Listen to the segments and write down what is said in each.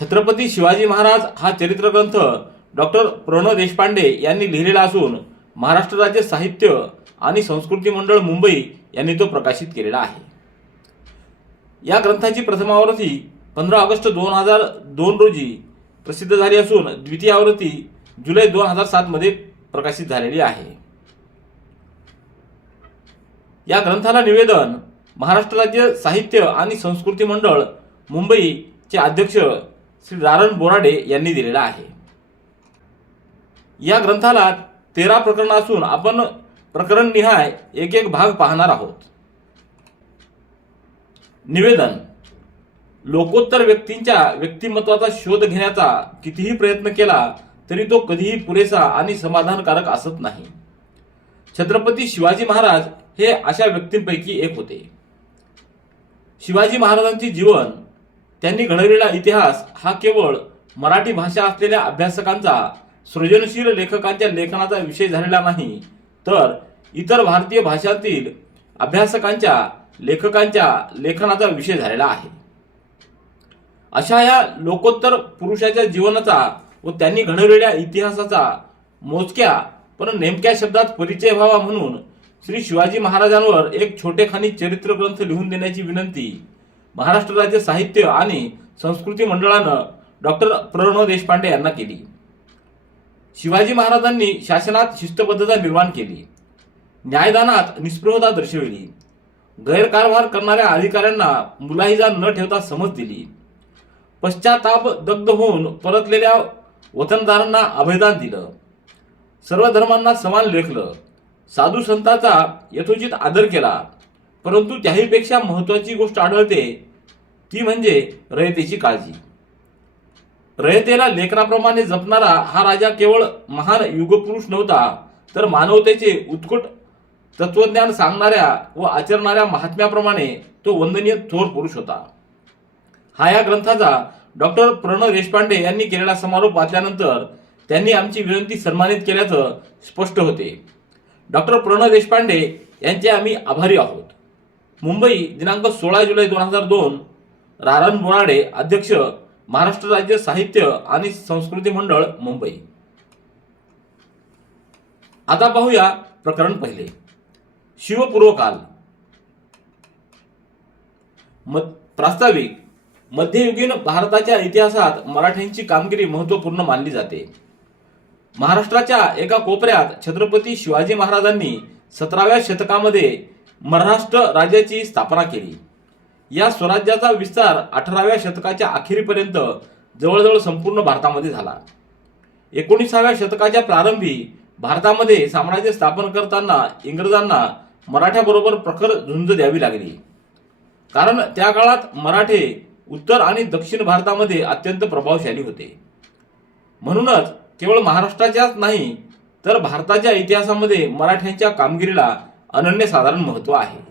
छत्रपती शिवाजी महाराज हा चरित्र ग्रंथ डॉक्टर प्रणव देशपांडे यांनी लिहिलेला असून महाराष्ट्र राज्य साहित्य आणि संस्कृती मंडळ मुंबई यांनी तो प्रकाशित केलेला आहे। या ग्रंथाची प्रथम आवृत्ती 15 ऑगस्ट 2002 रोजी प्रसिद्ध झाली असून द्वितीय आवृत्ती जुलै 2007 मध्ये प्रकाशित झालेली आहे। या ग्रंथाला निवेदन महाराष्ट्र राज्य साहित्य आणि संस्कृती मंडळ मुंबईचे अध्यक्ष श्री रारण बोराडे यांनी दिलेला आहे। या ग्रंथाला 13 प्रकरण असून आपण प्रकरण निहाय एक एक भाग पाहणार आहोत। निवेदन लोकोत्तर व्यक्तींच्या व्यक्तिमत्वाचा शोध घेण्याचा कितीही प्रयत्न केला तरी तो कधीही पुरेसा आणि समाधानकारक असत नाही। छत्रपती शिवाजी महाराज हे अशा व्यक्तींपैकी एक होते। शिवाजी महाराजांचे जीवन, त्यांनी घडवलेला इतिहास हा केवळ मराठी भाषा असलेल्या अभ्यासकांचा, सृजनशील लेखकांच्या लेखनाचा विषय झालेला नाही, तर इतर भारतीय भाषांतील अभ्यासकांच्या, लेखकांच्या लेखनाचा विषय झालेला आहे। अशा या लोकोत्तर पुरुषाच्या जीवनाचा व त्यांनी घडवलेल्या इतिहासाचा मोजक्या पण नेमक्या शब्दात परिचय व्हावा म्हणून श्री शिवाजी महाराजांवर एक छोटेखानी चरित्र ग्रंथ लिहून देण्याची विनंती महाराष्ट्र राज्य साहित्य आणि संस्कृती मंडळानं डॉक्टर प्रणव देशपांडे यांना केली। शिवाजी महाराजांनी शासनात शिस्तबद्धता निर्माण केली, न्यायदानात निस्पृहता दर्शविली, गैरकारभार करणाऱ्या अधिकाऱ्यांना मुलाहिजा न ठेवता समज दिली, पश्चाताप दग्ध होऊन परतलेल्या वतनदारांना अभयदान दिलं, सर्व धर्मांना समान लेखलं, साधू संतांचा यथोचित आदर केला, परंतु त्याहीपेक्षा महत्वाची गोष्ट आढळते ती म्हणजे रयतेची काळजी। रयतेला लेकराप्रमाणे जपणारा हा राजा केवळ महान युगपुरुष नव्हता, तर मानवतेचे उत्कट तत्वज्ञान सांगणाऱ्या व आचरणाऱ्या महात्म्याप्रमाणे तो वंदनीय थोर पुरुष होता। हा या ग्रंथाचा डॉक्टर प्रणव देशपांडे यांनी केलेला समारोप वाचल्यानंतर त्यांनी आमची विनंती सन्मानित केल्याचं स्पष्ट होते। डॉक्टर प्रणव देशपांडे यांचे आम्ही आभारी आहोत। मुंबई दिनांक 16 जुलै 2002 रारण बोराडे, अध्यक्ष महाराष्ट्र राज्य साहित्य आणि संस्कृती मंडळ मुंबई। आता पाहूया प्रकरण पहिले, शिवपूर्वकाल। प्रास्ताविक मध्ययुगीन भारताच्या इतिहासात मराठ्यांची कामगिरी महत्त्वपूर्ण मानली जाते। महाराष्ट्राच्या एका कोपऱ्यात छत्रपती शिवाजी महाराजांनी 17व्या शतकामध्ये महाराष्ट्र राज्याची स्थापना केली। या स्वराज्याचा विस्तार 18व्या शतकाच्या अखेरीपर्यंत जवळजवळ संपूर्ण भारतामध्ये झाला। 19व्या शतकाच्या प्रारंभी भारतामध्ये साम्राज्य स्थापन करताना इंग्रजांना मराठ्याबरोबर प्रखर झुंज द्यावी लागली, कारण त्या काळात मराठे उत्तर आणि दक्षिण भारतामध्ये अत्यंत प्रभावशाली होते। म्हणूनच केवळ महाराष्ट्राच्याच नाही तर भारताच्या इतिहासामध्ये मराठ्यांच्या कामगिरीला अनन्यसाधारण महत्त्व आहे।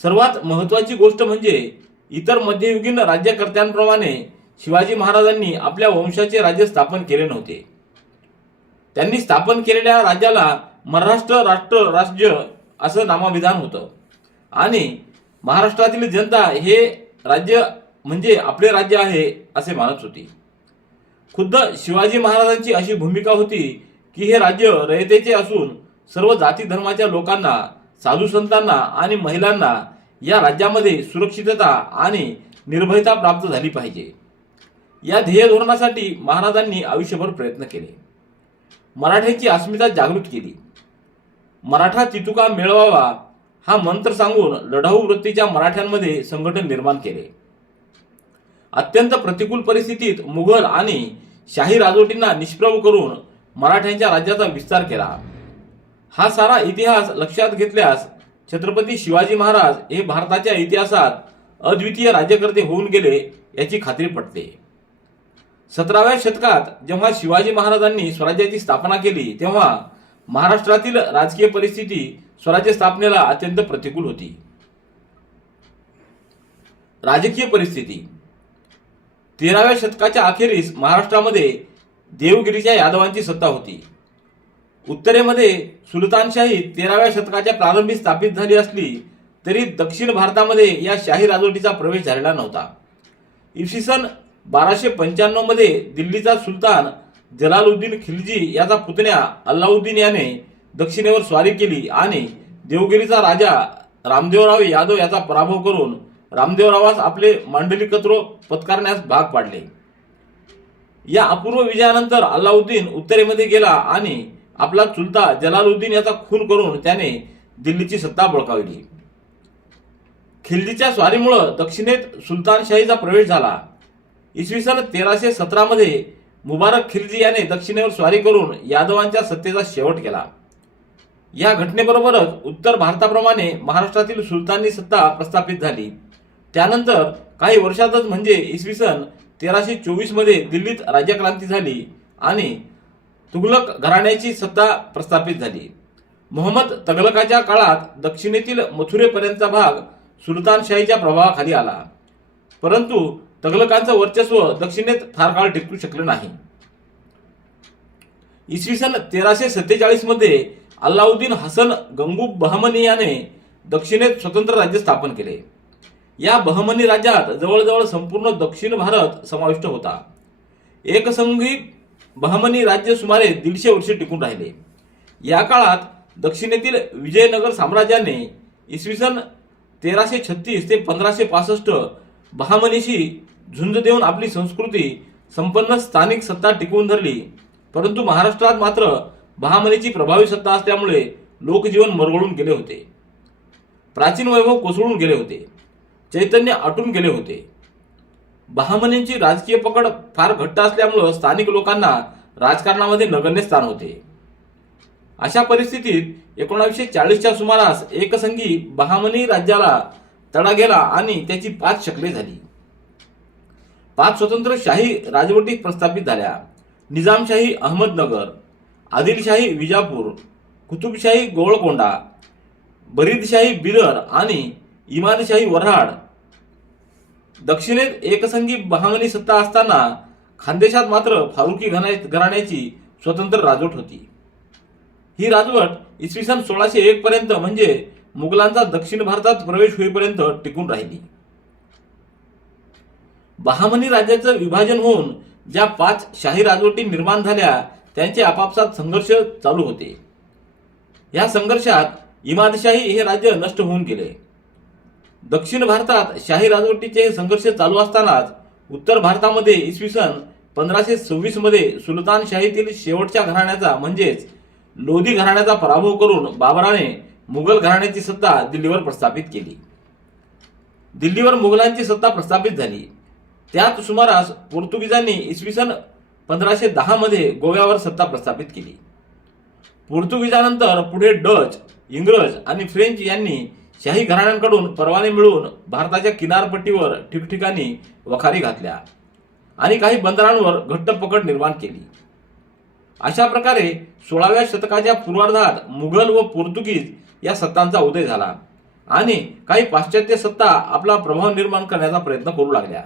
सर्वात महत्त्वाची गोष्ट म्हणजे इतर मध्ययुगीन राज्यकर्त्यांप्रमाणे शिवाजी महाराजांनी आपल्या वंशाचे राज्य स्थापन केले नव्हते। त्यांनी स्थापन केलेल्या राज्याला महाराष्ट्र राज्य असं नामविधान होतं आणि महाराष्ट्रातील जनता हे राज्य म्हणजे आपले राज्य आहे असे मानत होती। खुद्द शिवाजी महाराजांची अशी भूमिका होती की हे राज्य रयतेचे असून सर्व जाती धर्माच्या लोकांना, साधू संतांना आणि महिलांना या राज्यामध्ये सुरक्षितता आणि निर्भयता प्राप्त झाली पाहिजे। या ध्येय धोरणासाठी महाराजांनी आयुष्यभर प्रयत्न केले, मराठ्यांची अस्मिता जागृत केली। मराठा तितुका मिळवावा हा मंत्र सांगून लढाऊ वृत्तीच्या मराठ्यांमध्ये संघटन निर्माण केले। अत्यंत प्रतिकूल परिस्थितीत मुघल आणि शाही राजवटींना निष्प्रभ करून मराठ्यांच्या राज्याचा विस्तार केला। हा सारा इतिहास लक्षात घेतल्यास छत्रपती शिवाजी महाराज हे भारताच्या इतिहासात अद्वितीय राज्यकर्ते होऊन गेले याची खात्री पटते। 17व्या शतकात जेव्हा शिवाजी महाराजांनी स्वराज्याची स्थापना केली तेव्हा महाराष्ट्रातील राजकीय परिस्थिती स्वराज्य स्थापनेला अत्यंत प्रतिकूल होती। राजकीय परिस्थिती 13व्या शतकाच्या अखेरीस महाराष्ट्रामध्ये देवगिरीच्या यादवांची सत्ता होती। उत्तरेमध्ये सुलतानशाही 13व्या शतकाच्या प्रारंभी स्थापित झाली असली तरी दक्षिण भारतामध्ये या शाही राजवटीचा प्रवेश झालेला नव्हता। इसवी सन 1295 मध्ये दिल्लीचा सुलतान जलालुद्दीन खिलजी याचा पुतण्या अल्लाउद्दीन याने दक्षिणेवर स्वारी केली आणि देवगिरीचा राजा रामदेवराव यादव याचा पराभव करून रामदेवरावास आपले मांडलिकत्व पत्कारण्यास भाग पाडले. या अपूर्व विजयानंतर अल्लाउद्दीन उत्तरेमध्ये गेला आणि आपला चुलता जलालुद्दीन याचा खून करून त्याने दिल्लीची सत्ता बळकावली. खिलजीच्या स्वारीमुळे दक्षिणेत सुलतानशाहीचा प्रवेश झाला. इसवी सन 1317 मध्ये मुबारक खिलजी याने दक्षिणेवर स्वारी करून यादवांच्या सत्तेचा शेवट केला. या घटनेबरोबरच उत्तर भारताप्रमाणे महाराष्ट्रातील सुलतानी सत्ता प्रस्थापित झाली. त्यानंतर काही वर्षातच म्हणजे इसवी सन 1324 मध्ये दिल्लीत राज्यक्रांती झाली आणि तुघलक घराण्याची सत्ता प्रस्थापित झाली. मोहम्मद तगलकाच्या काळात दक्षिणेतील मथुरेपर्यंतचा भाग सुलतानशाहीच्या प्रभावाखाली आला, परंतु तगलकांचं वर्चस्व दक्षिणेत फार काळ टिकू शकले नाही. इसवी सन 1347 मध्ये अल्लाउद्दीन हसन गंगूब बहमनी याने दक्षिणेत स्वतंत्र राज्य स्थापन केले. या बहमनी राज्यात जवळजवळ संपूर्ण दक्षिण भारत समाविष्ट होता. एकसंघी बहमनी राज्य सुमारे 150 वर्षे टिकून राहिले. या काळात दक्षिणेतील विजयनगर साम्राज्याने इसवी सन 1336 ते 1565 बहामनीशी झुंज देऊन आपली संस्कृती संपन्न स्थानिक सत्ता टिकवून धरली, परंतु महाराष्ट्रात मात्र बहामनीची प्रभावी सत्ता असल्यामुळे लोकजीवन मरगळून गेले होते. प्राचीन वैभव कोसळून गेले होते. चैतन्य आटून गेले होते. बहामनींची राजकीय पकड फार घट्ट असल्यामुळे स्थानिक लोकांना राजकारणामध्ये नगण्य स्थान होते. अशा परिस्थितीत 1940च्या सुमारास एकसंघी बहामनी राज्याला तडा गेला आणि त्याची 5 शकले झाली. 5 स्वतंत्र शाही राजवटी प्रस्थापित झाल्या. निजामशाही अहमदनगर, आदिलशाही विजापूर, कुतुबशाही गोवळकोंडा, बरीदशाही बिदर आणि इमादशाही वऱ्हाड. दक्षिणेत एकसंघी बहामनी सत्ता असताना खानदेशात मात्र फारुकी घराण्याची स्वतंत्र राजवट होती. ही राजवट इसवी सन 1601 पर्यंत म्हणजे मुघलांचा दक्षिण भारतात प्रवेश होईपर्यंत टिकून राहिली. बहामनी राज्याचं विभाजन होऊन ज्या 5 शाही राजवटी निर्माण झाल्या त्यांचे आपापसात संघर्ष चालू होते. या संघर्षात इमादशाही हे राज्य नष्ट होऊन गेले. दक्षिण भारतात शाही राजवटीचे हे संघर्ष चालू असतानाच उत्तर भारतामध्ये इसवी सन 1526 मध्ये सुलतानशाहीतील शेवटच्या घराण्याचा म्हणजेच लोधी घराण्याचा पराभव करून बाबराने मुघल घराण्याची सत्ता दिल्लीवर प्रस्थापित केली. दिल्लीवर मुघलांची सत्ता प्रस्थापित झाली. त्याच सुमारास पोर्तुगीजांनी इसवी सन 1510 मध्ये गोव्यावर सत्ता प्रस्थापित केली. पोर्तुगीजानंतर पुढे डच, इंग्रज आणि फ्रेंच यांनी शाही घराण्यांकडून परवाने मिळवून भारताच्या किनारपट्टीवर ठिकठिकाणी वखारी घातल्या आणि काही बंदरांवर घट्ट पकड निर्माण केली. अशा प्रकारे 16व्या शतकाच्या पूर्वार्धात मुघल व पोर्तुगीज या सत्तांचा उदय झाला आणि काही पाश्चात्य सत्ता आपला प्रभाव निर्माण करण्याचा प्रयत्न करू लागल्या.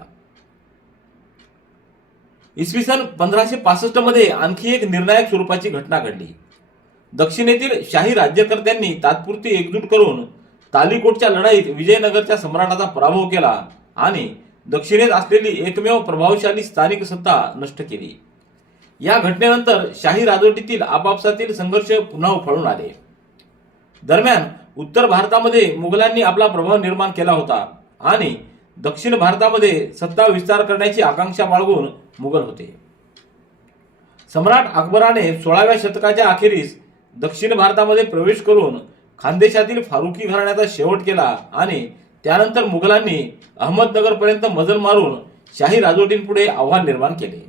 इसवी सन 1565 मध्ये आणखी एक निर्णायक स्वरूपाची घटना घडली. दक्षिणेतील शाही राज्यकर्त्यांनी तात्पुरती एकजूट करून तालीकोटच्या लढाईत विजयनगरच्या सम्राटाचा पराभव केला आणि दक्षिणेत असलेली एकमेव प्रभावशाली स्थानिक सत्ता नष्ट केली. या घटनेनंतर शाही राजवटीतील आपापसातील संघर्ष पुन्हा उफाळून आले. दरम्यान उत्तर भारतामध्ये मुघलांनी आपला प्रभाव निर्माण केला होता आणि दक्षिण भारतामध्ये सत्ता विस्तार करण्याची आकांक्षा बाळगून मुघल होते. सम्राट अकबराने 16व्या शतकाच्या अखेरीस दक्षिण भारतामध्ये प्रवेश करून खानदेशातील फारुकी घराण्याचा शेवट केला आणि त्यानंतर मुघलांनी अहमदनगरपर्यंत मजल मारून शाही राजवटींपुढे आव्हान निर्माण केले.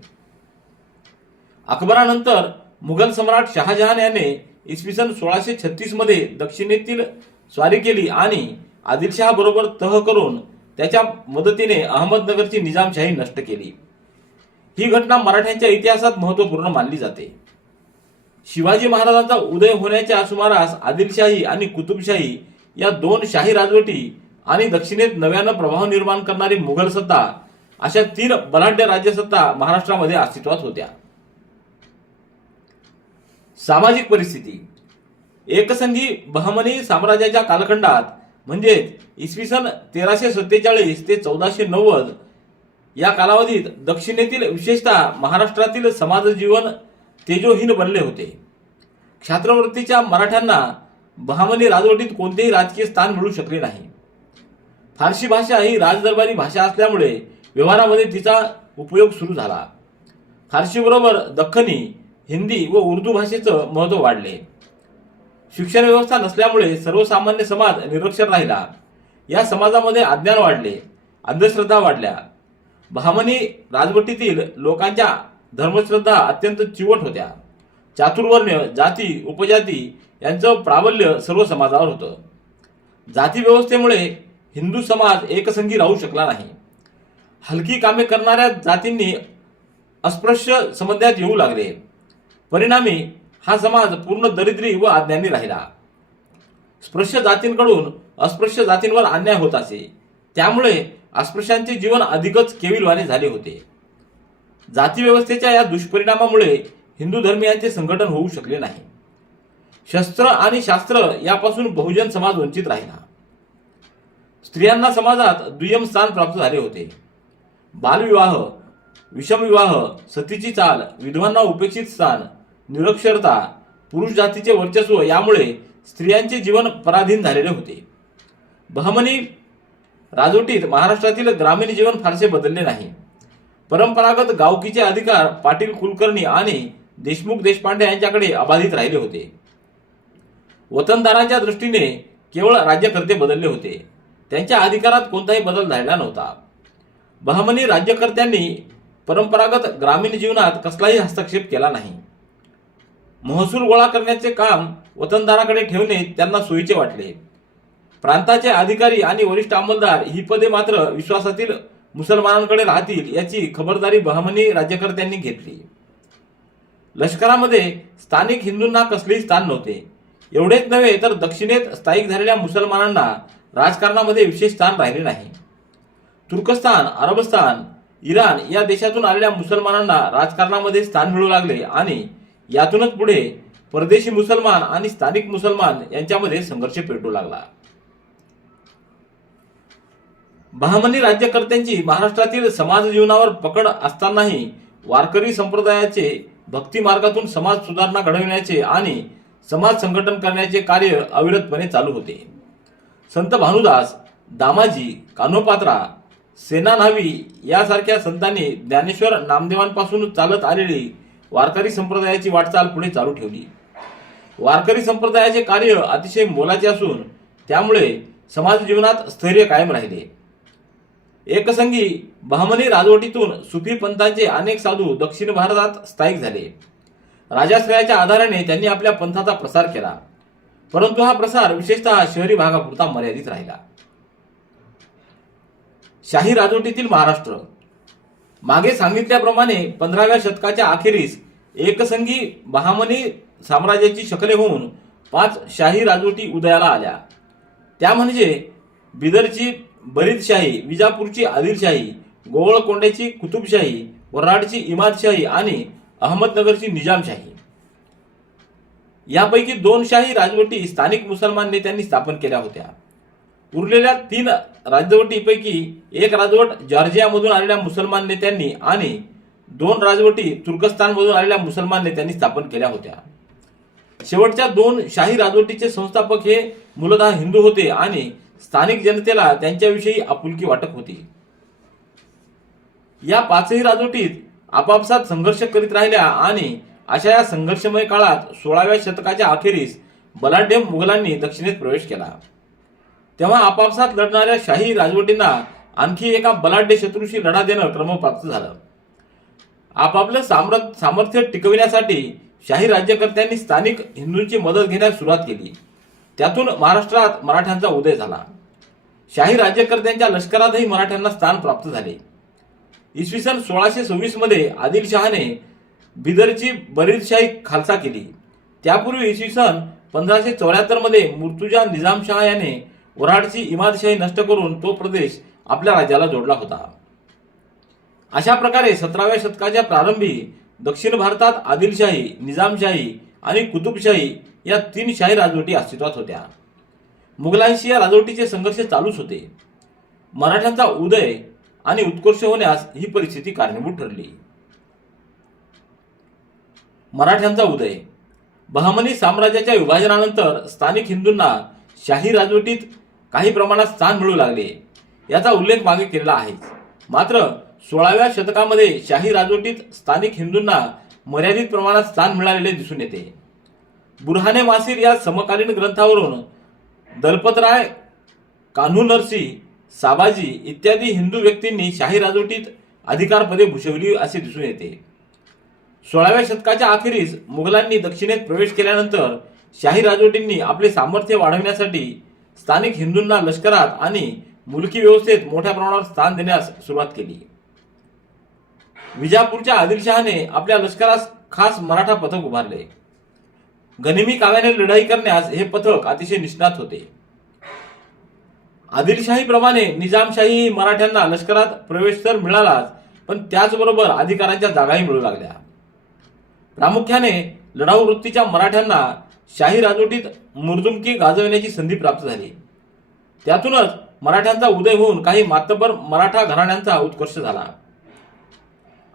अकबरानंतर मुघल सम्राट शहाजहान याने इसवी सन 1636 मध्ये दक्षिणेतील स्वारी केली आणि आदिलशहा बरोबर तह करून त्याच्या मदतीने अहमदनगरची निजामशाही नष्ट केली. ही घटना मराठ्यांच्या इतिहासात महत्त्वपूर्ण मानली जाते. शिवाजी महाराजांचा उदय होण्याच्या सुमारास आदिलशाही आणि कुतुबशाही या 2 शाही राजवटी आणि दक्षिणेत नव्यानं प्रभाव निर्माण करणारी मुघल सत्ता अशा 3 बलाढ्य राज्यसत्ता महाराष्ट्रामध्ये अस्तित्वात होत्या. सामाजिक परिस्थिती. एकसंघी बहमनी साम्राज्याच्या कालखंडात म्हणजेच इसवी सन 1347 ते 1490 या कालावधीत दक्षिणेतील विशेषतः महाराष्ट्रातील समाजजीवन तेजोहीन बनले होते. क्षात्रवृत्तीच्या मराठ्यांना बहामनी राजवटीत कोणतेही राजकीय स्थान मिळू शकले नाही. फारसी भाषा ही राजदरबारी भाषा असल्यामुळे व्यवहारामध्ये तिचा उपयोग सुरू झाला. फारसीबरोबर दख्खनी, हिंदी व उर्दू भाषेचं महत्त्व वाढले. शिक्षण व्यवस्था नसल्यामुळे सर्वसामान्य समाज निरक्षर राहिला. या समाजामध्ये अज्ञान वाढले, अंधश्रद्धा वाढल्या. बहामनी राजवटीतील लोकांच्या धर्मश्रद्धा अत्यंत चिवट होत्या. चातुर्वर्ण्य, जाती, उपजाती यांचं प्राबल्य सर्व समाजावर होतं. जाती व्यवस्थेमुळे हिंदू समाज एकसंघी राहू शकला नाही. हलकी कामे करणाऱ्या जातींनी अस्पृश्य समजण्यात येऊ लागले. परिणामी हा समाज पूर्ण दरिद्री व अज्ञानी राहिला. स्पृश्य जातींकडून अस्पृश्य जातींवर अन्याय होत असे. त्यामुळे अस्पृश्यांचे जीवन अधिकच केविलवाणे झाले होते. जाती व्यवस्थेच्या या दुष्परिणामामुळे हिंदू धर्मीयांचे संघटन होऊ शकले नाही. शस्त्र आणि शास्त्र यापासून बहुजन समाज वंचित राहिला. स्त्रियांना समाजात दुय्यम स्थान प्राप्त झाले होते. बालविवाह, विषमविवाह, सतीची चाल, विधवांना उपेक्षित स्थान, निरक्षरता, पुरुष जातीचे वर्चस्व यामुळे स्त्रियांचे जीवन पराधीन झालेले होते. बहामनी राजवटीत महाराष्ट्रातील ग्रामीण जीवन फारसे बदलले नाही. परंपरागत गावकीचे अधिकार पाटील, कुलकर्णी आणि देशमुख देशपांडे यांच्याकडे अबाधित राहिले होते. वतनदारांच्या दृष्टीने केवळ राज्यकर्ते बदलले होते. त्यांच्या अधिकारात कोणताही बदल झालेला नव्हता. बहामनी राज्यकर्त्यांनी परंपरागत ग्रामीण जीवनात कसलाही हस्तक्षेप केला नाही. महसूल गोळा करण्याचे काम वतनदाराकडे ठेवणे त्यांना सोयीचे वाटले. प्रांताचे अधिकारी आणि वरिष्ठ अंमलदार ही पदे मात्र विश्वासातील मुसलमानांकडे राहतील याची खबरदारी बहामनी राज्यकर्त्यांनी घेतली. लष्करामध्ये स्थानिक हिंदूंना कसलेही स्थान नव्हते. एवढेच नव्हे तर दक्षिणेत स्थायिक झालेल्या मुसलमानांना राजकारणामध्ये विशेष स्थान राहिले नाही. तुर्कस्तान, अरबस्तान, इराण या देशातून आलेल्या मुसलमानांना राजकारणामध्ये स्थान मिळू लागले आणि यातूनच पुढे परदेशी मुसलमान आणि स्थानिक मुसलमान यांच्यामध्ये संघर्ष पेटू लागला. बहामनी राज्यकर्त्यांची महाराष्ट्रातील समाज जीवनावर पकड असतानाही वारकरी संप्रदायाचे भक्ती मार्गातून समाज सुधारणा घडविण्याचे आणि समाज संघटन करण्याचे कार्य अविरतपणे चालू होते. संत भानुदास, दामाजी, कान्होपात्रा, सेना न्हावी यासारख्या संतांनी ज्ञानेश्वर नामदेवांपासून चालत आलेली वारकरी संप्रदायाची वाटचाल पुढे चालू ठेवली. वारकरी संप्रदायाचे कार्य अतिशय मोलाचे असून त्यामुळे समाज जीवनात स्थैर्य कायम राहिले. एकसंघी बहामनी राजवटीतून सुफी पंथांचे अनेक साधू दक्षिण भारतात स्थायिक झाले. राजाश्रयाच्या आधाराने त्यांनी आपल्या पंथाचा प्रसार केला. परंतु हा प्रसार विशेषतः शहरी भागापुरता मर्यादित राहिला. शाही राजवटीतील महाराष्ट्र. मागे सांगितल्याप्रमाणे 15व्या शतकाच्या अखेरीस एकसंघी बहामनी साम्राज्याची शकले होऊन 5 शाही राजवटी उदयाला आल्या. त्या म्हणजे बिदरची बरीदशाही, विजापूरची आदिलशाही, गोवळकोंड्याची कुतुबशाही, वऱ्हाडची इमादशाही आणि अहमदनगरची निजामशाही. यापैकी 2 शाही राजवटी स्थानिक मुसलमान नेत्यांनी स्थापन केल्या होत्या. उरलेल्या 3 राजवटीपैकी एक राजवट जॉर्जियामधून आलेल्या मुसलमान नेत्यांनी आणि 2 राजवटी तुर्कस्तानमधून आलेल्या मुसलमान नेत्यांनी स्थापन केल्या होत्या. शेवटच्या 2 शाही राजवटीचे संस्थापक हे मूलतः हिंदू होते आणि स्थानिक जनतेला त्यांच्याविषयी आपुलकी वाटत होती. या 5ही राजवटीत आपापसात संघर्ष करीत राहिल्या आणि अशा या संघर्षमय काळात 16व्या शतकाच्या अखेरीस बलाढ्य मुघलांनी दक्षिणेत प्रवेश केला. तेव्हा आपापसात लढणाऱ्या शाही राजवटींना आणखी एका बलाढ्य शत्रूशी लढा देणं क्रमप्राप्त झालं. आपापलं सामर्थ्य टिकविण्यासाठी शाही राज्यकर्त्यांनी स्थानिक हिंदूंची मदत घेण्यास सुरुवात केली. त्यातून महाराष्ट्रात मराठ्यांचा उदय झाला. शाही राज्यकर्त्यांच्या लष्करातही मराठ्यांना स्थान प्राप्त झाले. इसवी सन 1626 मध्ये आदिलशहाने बिदरची बरीदशाही खालसा केली. त्यापूर्वी इसवी सन 1574 मध्ये मुर्तुजा निजामशाह याने वऱ्हाडची इमादशाही नष्ट करून तो प्रदेश आपल्या राज्याला जोडला होता. अशा प्रकारे 17व्या शतकाच्या प्रारंभी दक्षिण भारतात आदिलशाही, निजामशाही आणि कुतुबशाही या 3 शाही राजवटी अस्तित्वात होत्या. मुघलांशी या राजवटीचे संघर्ष चालूच होते. मराठ्यांचा उदय आणि उत्कर्ष होण्यास ही परिस्थिती कारणीभूत ठरली. मराठ्यांचा उदय. बहमनी साम्राज्याच्या विभाजनानंतर स्थानिक हिंदूंना शाही राजवटीत काही प्रमाणात स्थान मिळू लागले. याचा उल्लेख मागे केलेला आहे. मात्र 16व्या शतकामध्ये शाही राजवटीत स्थानिक हिंदूंना मर्यादित प्रमाणात स्थान मिळालेले दिसून येते. बुरहाने मासीर या समकालीन ग्रंथावरून दलपतराय, कान्हू नरसी, साबाजी इत्यादी हिंदू व्यक्तींनी शाही राजवटीत अधिकारपदे भूषवली असे दिसून येते. 16व्या शतकाच्या अखेरीस मुघलांनी दक्षिणेत प्रवेश केल्यानंतर शाही राजवटींनी आपले सामर्थ्य वाढवण्यासाठी स्थानिक हिंदूंना लष्करात आणि मुलकी व्यवस्थेत मोठ्या प्रमाणावर स्थान देण्यास सुरुवात केली. विजापूरच्या आदिलशहाने आपल्या लष्करास खास मराठा पथक उभारले. गनिमी काव्याने लढाई करण्यास हे पथक अतिशय निष्णात होते. आदिलशाहीप्रमाणे निजामशाही मराठ्यांना लष्करात प्रवेश तर मिळालाच, पण त्याचबरोबर अधिकारांच्या जागाही मिळू लागल्या. प्रामुख्याने लढाऊ वृत्तीच्या मराठ्यांना शाही राजवटीत मुरदुमकी गाजवण्याची संधी प्राप्त झाली. त्यातूनच मराठ्यांचा उदय होऊन काही मातब्बर मराठा घराण्यांचा उत्कर्ष झाला.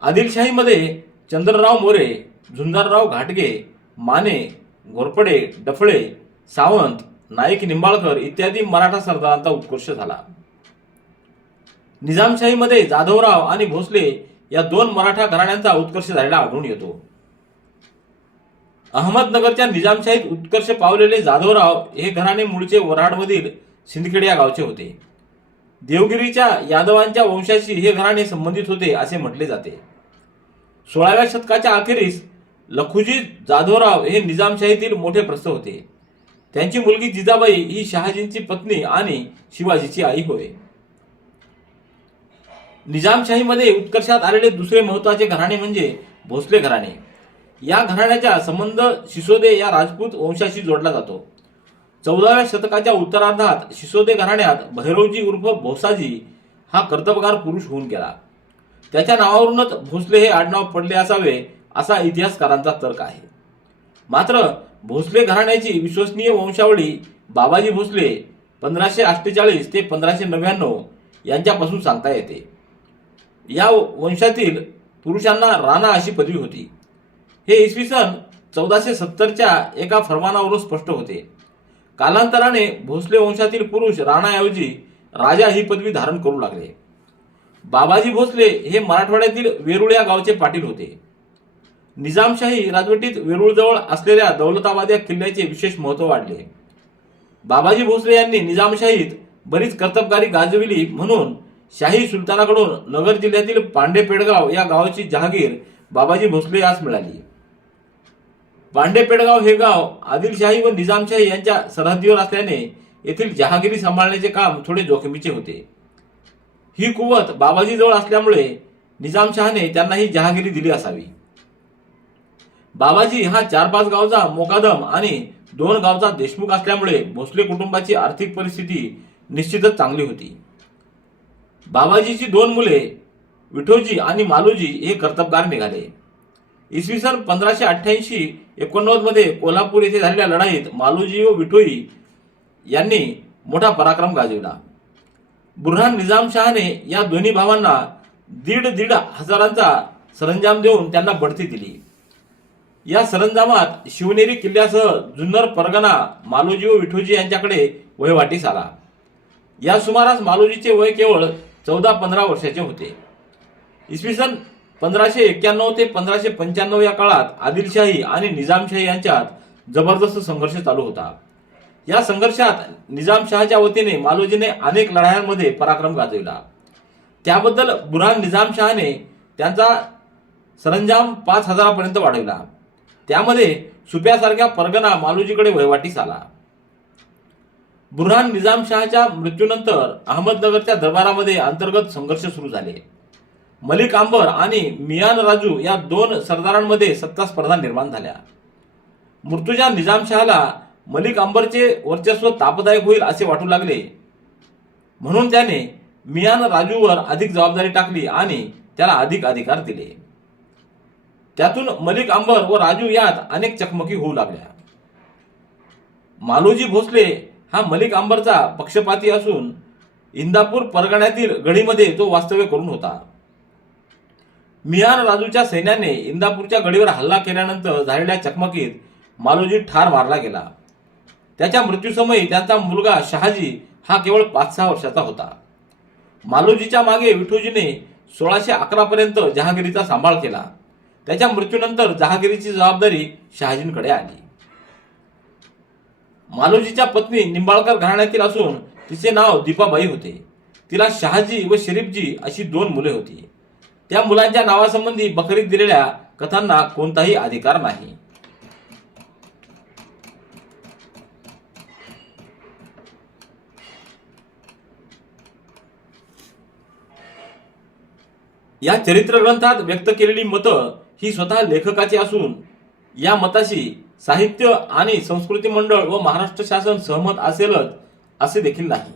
आदिलशाहीमध्ये चंद्रराव मोरे, झुंजारराव घाटगे, माने, घोरपडे, डफळे, सावंत, नाईक निंबाळकर इत्यादी मराठा सरदारांचा उत्कर्ष झाला. निजामशाहीमध्ये जाधवराव आणि भोसले या दोन मराठा घराण्यांचा उत्कर्ष झालेला आढळून येतो. अहमदनगरच्या निजामशाहीत उत्कर्ष पावलेले जाधवराव हे घराणे मूळचे वऱ्हाडमधील सिंदखेड या गावचे होते. देवगिरीच्या यादवांच्या वंशाशी हे घराणे संबंधित होते असे म्हटले जाते. 16व्या शतकाच्या अखेरीस लखुजी जाधवराव हे निजामशाहीतील मोठे प्रस्थ होते. त्यांची मुलगी जिजाबाई ही शहाजींची पत्नी आणि शिवाजीची आई होय. निजामशाहीमध्ये उत्कर्षात आलेले दुसरे महत्त्वाचे घराणे म्हणजे भोसले घराणे. या घराण्याचा संबंध सिसोदे या राजपूत वंशाशी जोडला जातो. 14व्या शतकाच्या उत्तरार्धात सिसोदे घराण्यात भैरवजी उर्फ भोसाजी हा कर्तबगार पुरुष होऊन गेला. त्याच्या नावावरूनच भोसले हे आडनाव पडले असावे असा इतिहासकारांचा तर्क आहे. मात्र भोसले घराण्याची विश्वसनीय वंशावळी बाबाजी भोसले 1548 ते 1599 यांच्यापासून सांगता येते. या वंशातील पुरुषांना राणा अशी पदवी होती. हे इसवी सन 1470च्या एका फरमानावरून स्पष्ट होते. कालांतराने भोसले वंशातील पुरुष राणाऐवजी राजा ही पदवी धारण करू लागले. बाबाजी भोसले हे मराठवाड्यातील वेरूळ या गावचे पाटील होते. निजामशाही राजवटीत वेरूळजवळ असलेल्या दौलताबाद या किल्ल्याचे विशेष महत्त्व वाढले. बाबाजी भोसले यांनी निजामशाहीत बरीच कर्तबगारी गाजविली म्हणून शाही सुलतानाकडून नगर जिल्ह्यातील पांडेपेडगाव या गावाची जहागीर बाबाजी भोसले यास मिळाली. पांडेपेडगाव हे गाव आदिलशाही व निजामशाही यांच्या सरहद्दीवर असल्याने येथील जहागिरी सांभाळण्याचे काम थोडे जोखमीचे होते. ही कुवत बाबाजीजवळ असल्यामुळे निजामशहाने त्यांना ही जहागिरी दिली असावी. बाबाजी हा 4-5 गावचा मोकादम आणि 2 गावचा देशमुख असल्यामुळे भोसले कुटुंबाची आर्थिक परिस्थिती निश्चितच चांगली होती. बाबाजीची 2 मुले विठोजी आणि मालोजी हे कर्तबगार निघाले. इसवी सन 1588-89 मध्ये कोल्हापूर येथे झालेल्या लढाईत मालोजी व विठोई यांनी मोठा पराक्रम गाजविला. बुरहान निजामशहाने या दोन्ही भावांना 1,500 हजारांचा सरंजाम देऊन त्यांना बढती दिली. या सरंजामात शिवनेरी किल्ल्यासह जुन्नर परगणा मालोजी व विठोजी यांच्याकडे वहिवाटीस आला. या सुमारास मालोजीचे वय केवळ 14-15 वर्षाचे होते. इसवी सन 1591 ते 1595 या काळात आदिलशाही आणि निजामशाही यांच्यात जबरदस्त संघर्ष चालू होता. या संघर्षात निजामशहाच्या वतीने मालोजीने अनेक लढायांमध्ये पराक्रम गाजविला. त्याबद्दल बुरहान निजामशहाने त्यांचा सरंजाम 5,000 पर्यंत वाढविला. त्यामध्ये सुप्यासारख्या परगणा मालोजीकडे वहिवाटीस आला. बुरहान निजामशहाच्या मृत्यूनंतर अहमदनगरच्या दरबारामध्ये अंतर्गत संघर्ष सुरू झाले. मलिक अंबर आणि मियान राजू या 2 सरदारांमध्ये सत्ता स्पर्धा निर्माण झाल्या. मृत्यूच्या निजामशहाला मलिक अंबरचे वर्चस्व तापदायक होईल असे वाटू लागले म्हणून त्याने मियान राजूवर अधिक जबाबदारी टाकली आणि त्याला अधिक अधिकार दिले. त्यातून मलिक अंबर व राजू यात अनेक चकमकी होऊ लागल्या. मालोजी भोसले हा मलिक अंबरचा पक्षपाती असून इंदापूर परगण्यातील गडीमध्ये तो वास्तव्य करून होता. मियान राजूच्या सैन्याने इंदापूरच्या गडीवर हल्ला केल्यानंतर झालेल्या चकमकीत मालोजी ठार मारला गेला. त्याच्या मृत्यूसमयी त्यांचा मुलगा शहाजी हा केवळ 5-6 वर्षाचा होता. मालोजीच्या मागे विठोजीने 1611 पर्यंत जहागिरीचा सांभाळ केला. त्याच्या मृत्यूनंतर जहागिरीची जबाबदारी शहाजींकडे आली. मालोजीच्या पत्नी निंबाळकर घराण्यातील असून तिचे नाव दीपाबाई होते. तिला शहाजी व शरीफजी अशी 2 मुले होती. त्या मुलांच्या नावासंबंधी बखरीत दिलेल्या कथांना कोणताही अधिकार नाही. या चरित्र ग्रंथात व्यक्त केलेली मतं ही स्वतः लेखकाची असून या मताशी साहित्य आणि संस्कृती मंडळ व महाराष्ट्र शासन सहमत असेलच असे देखील नाही.